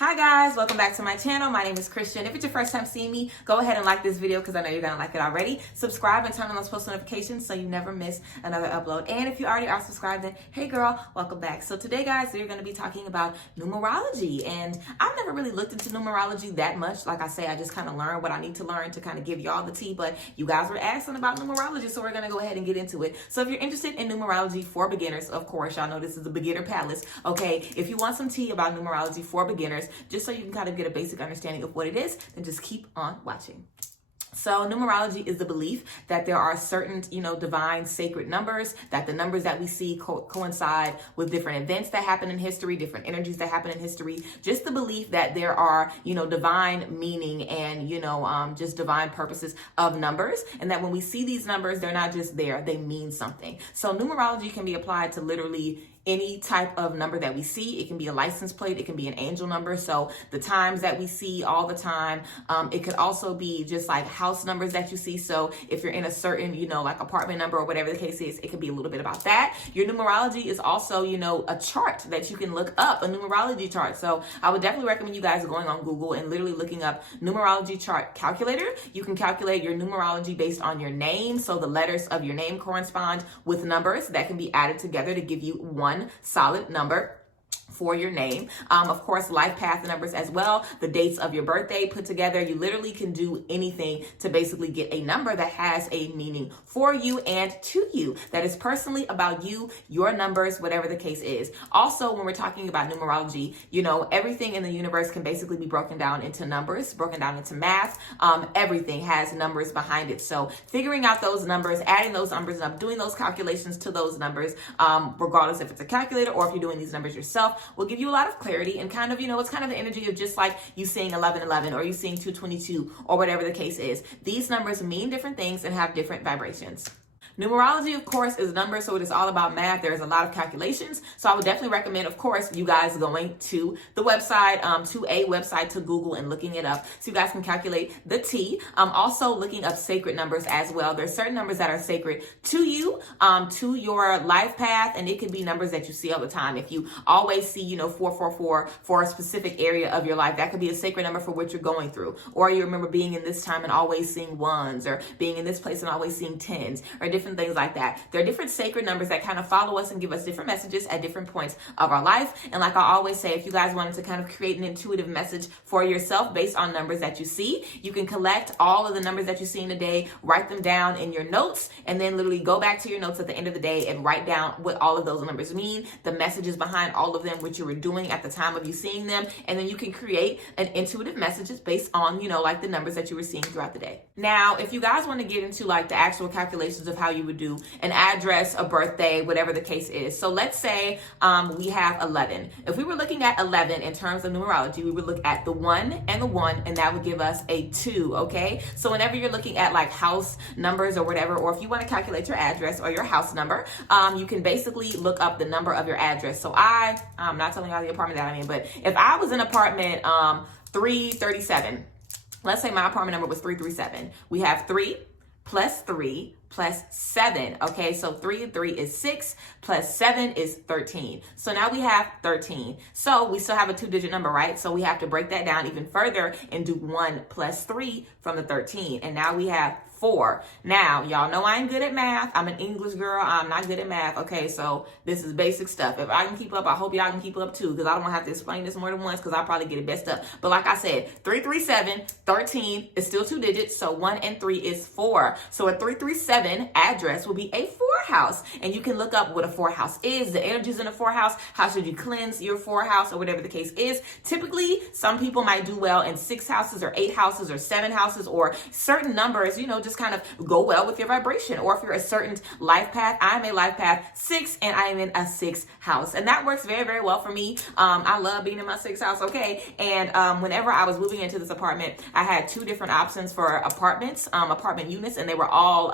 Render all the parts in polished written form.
Hi guys, welcome back to my channel. My name is Christian. If it's your first time seeing me, go ahead and like this video because I know you're gonna like it already. Subscribe and turn on those post notifications so you never miss another upload. And if you already are subscribed, then hey girl, welcome back. So today guys, we're gonna be talking about numerology. And I've never really looked into numerology that much. Like I say, I just kind of learned what I need to learn to kind of give y'all the tea, but you guys were asking about numerology, so we're gonna go ahead and get into it. So if you're interested in numerology for beginners, of course, y'all know this is a beginner palace, okay? If you want some tea about numerology for beginners, just so you can kind of get a basic understanding of what it is, then just keep on watching. So numerology is the belief that there are certain, divine sacred numbers, that the numbers that we see coincide with different events that happen in history, different energies that happen in history. Just the belief that there are, divine meaning and, just divine purposes of numbers. And that when we see these numbers, they're not just there, they mean something. So numerology can be applied to literally any type of number that we see. It can be a license plate, it can be an angel number, so the times that we see all the time. It could also be just like house numbers that you see. So if you're in a certain, like apartment number or whatever the case is, it could be a little bit about that. Your numerology is also, a chart that you can look up, a numerology chart. So I would definitely recommend you guys going on Google and literally looking up numerology chart calculator. You can calculate your numerology based on your name. So the letters of your name correspond with numbers that can be added together to give you one solid number for your name. Of course, life path numbers as well, the dates of your birthday put together. You literally can do anything to basically get a number that has a meaning for you and to you, that is personally about you, your numbers, whatever the case is. Also, when we're talking about numerology, everything in the universe can basically be broken down into numbers, broken down into math. Everything has numbers behind it. So figuring out those numbers, adding those numbers up, doing those calculations to those numbers, regardless if it's a calculator or if you're doing these numbers yourself, will give you a lot of clarity and kind of, it's kind of the energy of just like you seeing 1111 or you seeing 222 or whatever the case is. These numbers mean different things and have different vibrations. Numerology, of course, is numbers, so it is all about math. There's a lot of calculations. So I would definitely recommend, of course, you guys going to the website, to a website, to Google and looking it up so you guys can calculate the T. Also looking up sacred numbers as well. There's certain numbers that are sacred to you, to your life path, and it could be numbers that you see all the time. If you always see, 444 for a specific area of your life, that could be a sacred number for what you're going through. Or you remember being in this time and always seeing ones, or being in this place and always seeing tens, or different things like that. There are different sacred numbers that kind of follow us and give us different messages at different points of our life. And like I always say, if you guys wanted to kind of create an intuitive message for yourself based on numbers that you see, you can collect all of the numbers that you see in a day, write them down in your notes, and then literally go back to your notes at the end of the day and write down what all of those numbers mean, the messages behind all of them, what you were doing at the time of you seeing them. And then you can create an intuitive messages based on, like the numbers that you were seeing throughout the day. Now, if you guys want to get into like the actual calculations of how you would do an address, a birthday, whatever the case is. So let's say we have 11. If we were looking at 11 in terms of numerology, we would look at the 1 and the 1, and that would give us a 2, okay? So whenever you're looking at like house numbers or whatever, or if you want to calculate your address or your house number, you can basically look up the number of your address. So I'm not telling y'all the apartment that I'm in, but if I was in apartment 337, let's say my apartment number was 337. We have 3 plus 3 plus 7. Okay, so 3 and 3 is 6, plus 7 is 13. So now we have 13. So we still have a 2-digit number, right? So we have to break that down even further and do 1 plus 3 from the 13. And now we have 4. Now, y'all know I ain't good at math. I'm an English girl. I'm not good at math. Okay, so this is basic stuff. If I can keep up, I hope y'all can keep up too, because I don't want to have to explain this more than once, because I'll probably get it messed up. But like I said, 337, 13 is still 2 digits, so 1 and 3 is 4. So a 337 address will be a 4 house, and you can look up what a 4 house is, the energies in a 4 house, how should you cleanse your 4 house, or whatever the case is. Typically, some people might do well in 6 houses or 8 houses or 7 houses, or certain numbers, just kind of go well with your vibration. Or if you're a certain life path, I'm a life path 6 and I am in a 6 house, and that works very, very well for me. I love being in my 6 house, okay? And whenever I was moving into this apartment, I had 2 different options for apartment units, and they were all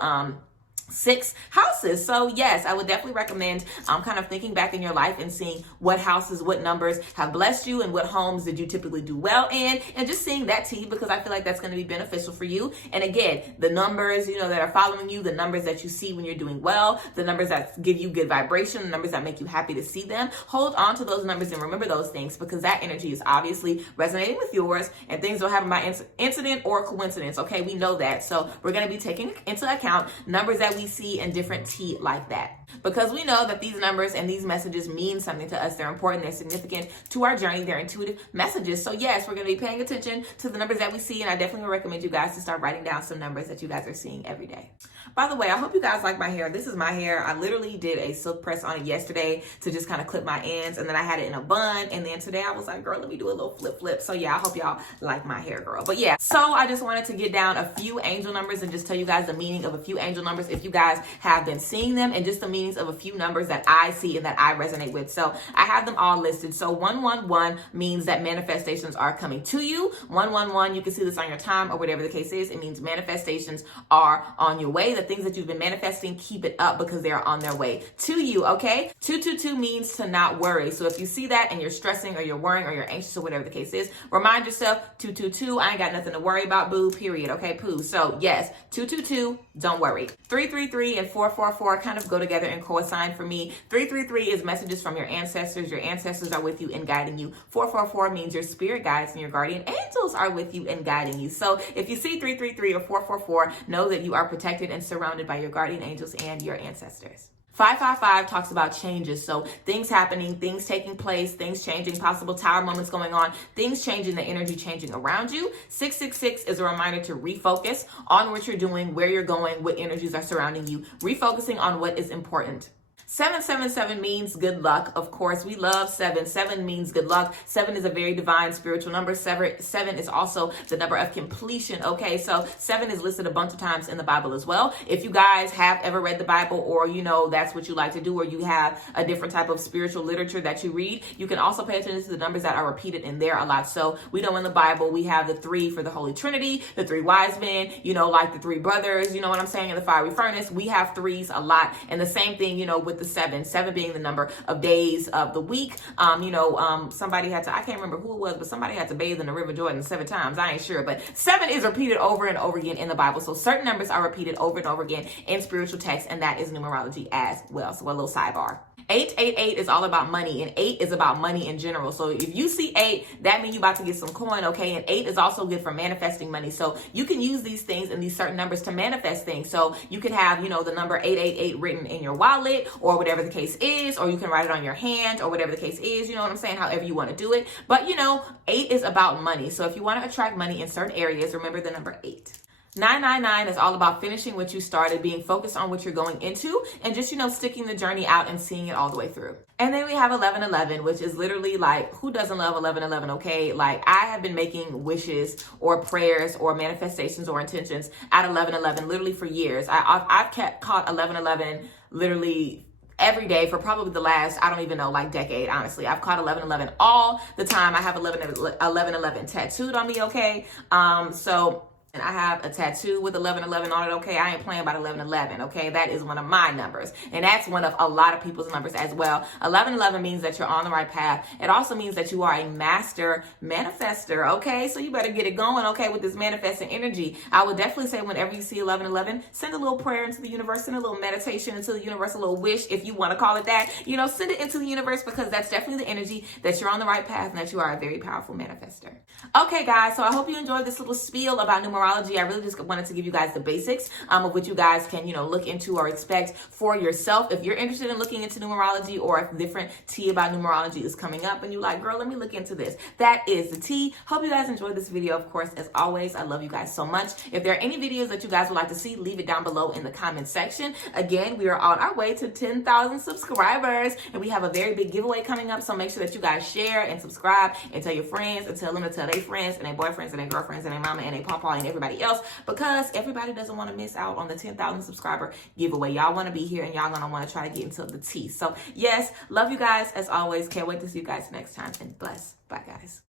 6 houses. So yes, I would definitely recommend kind of thinking back in your life and seeing what houses, what numbers have blessed you, and what homes did you typically do well in, and just seeing that to you, because I feel like that's going to be beneficial for you. And again, the numbers, you know, that are following you, the numbers that you see when you're doing well, the numbers that give you good vibration, the numbers that make you happy to see them, hold on to those numbers and remember those things, because that energy is obviously resonating with yours, and things don't happen by incident or coincidence. Okay, we know that. So we're going to be taking into account numbers that we see in different tea like that, because we know that these numbers and these messages mean something to us. They're important, they're significant to our journey, they're intuitive messages. So yes, we're going to be paying attention to the numbers that we see, and I definitely recommend you guys to start writing down some numbers that you guys are seeing every day. By the way, I hope you guys like my hair. This is my hair. I literally did a silk press on it yesterday to just kind of clip my ends, and then I had it in a bun, and then today I was like, girl, let me do a little flip. So yeah, I hope y'all like my hair, girl. But yeah, so I just wanted to get down a few angel numbers and just tell you guys the meaning of a few angel numbers if you guys have been seeing them, and just the meanings of a few numbers that I see and that I resonate with. So I have them all listed. So 111 means that manifestations are coming to you. 111, you can see this on your time or whatever the case is. It means manifestations are on your way. The things that you've been manifesting, keep it up, because they are on their way to you, okay? 222 means to not worry. So if you see that and you're stressing or you're worrying or you're anxious or whatever the case is, remind yourself, 222, I ain't got nothing to worry about, boo, period, okay, poo. So yes, 222, don't worry. 333 and 444 kind of go together and coincide for me. 333 is messages from your ancestors. Your ancestors are with you and guiding you. 444 means your spirit guides and your guardian angels are with you and guiding you. So if you see 333 or 444, know that you are protected and surrounded by your guardian angels and your ancestors. 555 talks about changes. So things happening, things taking place, things changing, possible tower moments going on, things changing, the energy changing around you. 666 is a reminder to refocus on what you're doing, where you're going, what energies are surrounding you, refocusing on what is important. 777 means good luck. Of course, we love 7. 7 means good luck. 7 is a very divine spiritual number. 7 is also the number of completion. Okay, so 7 is listed a bunch of times in the Bible as well. If you guys have ever read the Bible, or you know that's what you like to do, or you have a different type of spiritual literature that you read, you can also pay attention to the numbers that are repeated in there a lot. So we know in the Bible we have the 3 for the Holy Trinity, the 3 wise men, you know, like the 3 brothers, you know what I'm saying, in the fiery furnace. We have 3s a lot, and the same thing, you know, with the 7 being the number of days of the week. Somebody had to, I can't remember who it was, but somebody had to bathe in the River Jordan 7 times. I ain't sure, but 7 is repeated over and over again in the Bible. So certain numbers are repeated over and over again in spiritual texts, and that is numerology as well. So a little sidebar. 888 is all about money, and 8 is about money in general. So if you see 8, that means you about to get some coin, okay? And 8 is also good for manifesting money. So you can use these things and these certain numbers to manifest things. So you can have, you know, the number 888 written in your wallet or whatever the case is, or you can write it on your hand or whatever the case is, you know what I'm saying? However you want to do it. But, you know, 8 is about money. So if you want to attract money in certain areas, remember the number 8. 999 is all about finishing what you started, being focused on what you're going into, and just, you know, sticking the journey out and seeing it all the way through. And then we have 1111, which is literally like, who doesn't love 1111, okay? Like, I have been making wishes or prayers or manifestations or intentions at 1111 literally for years. I've caught 1111 literally every day for probably the last, I don't even know, like decade, honestly. I've caught 1111 all the time. I have 1111 tattooed on me, okay? And I have a tattoo with 1111 on it, okay? I ain't playing about 1111, okay? That is one of my numbers. And that's one of a lot of people's numbers as well. 1111 means that you're on the right path. It also means that you are a master manifester, okay? So you better get it going, okay, with this manifesting energy. I would definitely say whenever you see 1111, send a little prayer into the universe, send a little meditation into the universe, a little wish, if you want to call it that. You know, send it into the universe, because that's definitely the energy that you're on the right path and that you are a very powerful manifester. Okay, guys, so I hope you enjoyed this little spiel about numerology. I really just wanted to give you guys the basics of what you guys can, you know, look into or expect for yourself. If you're interested in looking into numerology, or if different tea about numerology is coming up and you're like, girl, let me look into this, that is the tea. Hope you guys enjoyed this video. Of course, as always, I love you guys so much. If there are any videos that you guys would like to see, leave it down below in the comment section. Again, we are on our way to 10,000 subscribers, and we have a very big giveaway coming up. So make sure that you guys share and subscribe and tell your friends and tell them to tell their friends and their boyfriends and their girlfriends and their mama and their papa and everybody else, because everybody doesn't want to miss out on the 10,000 subscriber giveaway. Y'all want to be here, and y'all gonna want to try to get into the tea. So yes, love you guys as always. Can't wait to see you guys next time, and bless. Bye, guys.